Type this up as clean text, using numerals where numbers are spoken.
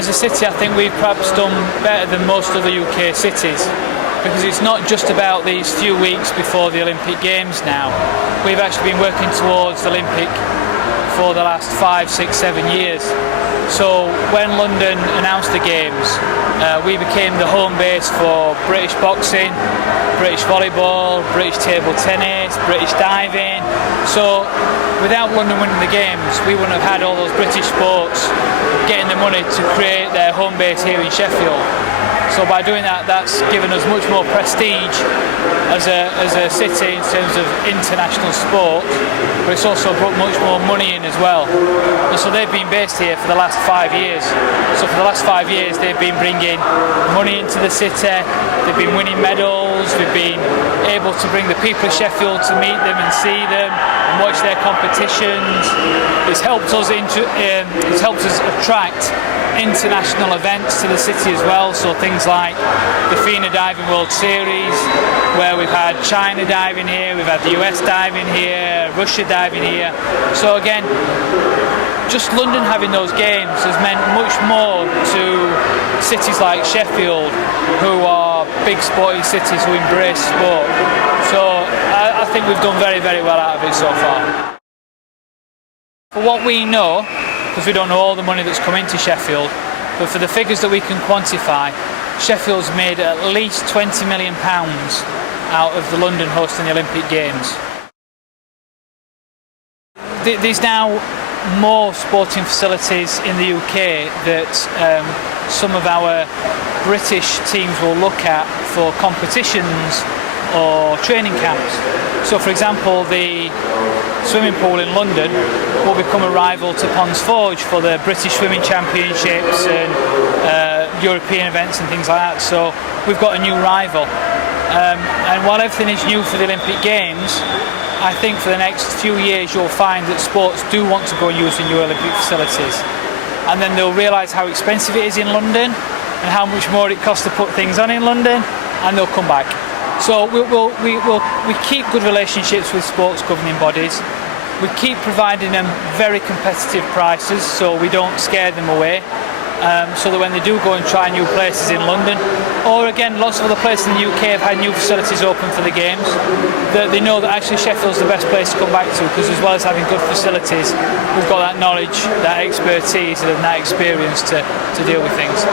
as a city, I think we've perhaps done better than most other UK cities, because it's not just about these few weeks before the Olympic Games now. We've actually been working towards the Olympic for the last 5, 6, 7 years. So when London announced the Games, we became the home base for British boxing, British volleyball, British table tennis, British diving. So without London winning the Games, we wouldn't have had all those British sports getting the money to create their home base here in Sheffield. So by doing that, that's given us much more prestige as a city in terms of international sport, but it's also brought much more money in as well. And so they've been based here for the last 5 years. So for the last 5 years, they've been bringing money into the city, they've been winning medals, we've been able to bring the people of Sheffield to meet them and see them and watch their competitions. It's helped us attract international events to the city as well, so things like the FINA Diving World Series, where we've had China diving here, we've had the US diving here, Russia diving here. So again, just London having those games has meant much more to cities like Sheffield, who are big sporting cities who embrace sport. So I think we've done very, very well out of it so far. For what we know, because we don't know all the money that's come into Sheffield, but for the figures that we can quantify, Sheffield's made at least £20 million out of the London hosting the Olympic Games. There's now more sporting facilities in the UK that some of our British teams will look at for competitions or training camps. So for example, the swimming pool in London will become a rival to Ponds Forge for the British Swimming Championships and European events and things like that. So we've got a new rival. And while everything is new for the Olympic Games, I think for the next few years you'll find that sports do want to go and use the new Olympic facilities. And then they'll realise how expensive it is in London and how much more it costs to put things on in London, and they'll come back. So we keep good relationships with sports governing bodies. We keep providing them very competitive prices, so we don't scare them away. So that when they do go and try new places in London, or again lots of other places in the UK have had new facilities open for the Games, that they know that actually Sheffield's the best place to come back to, because as well as having good facilities, we've got that knowledge, that expertise and that experience to deal with things.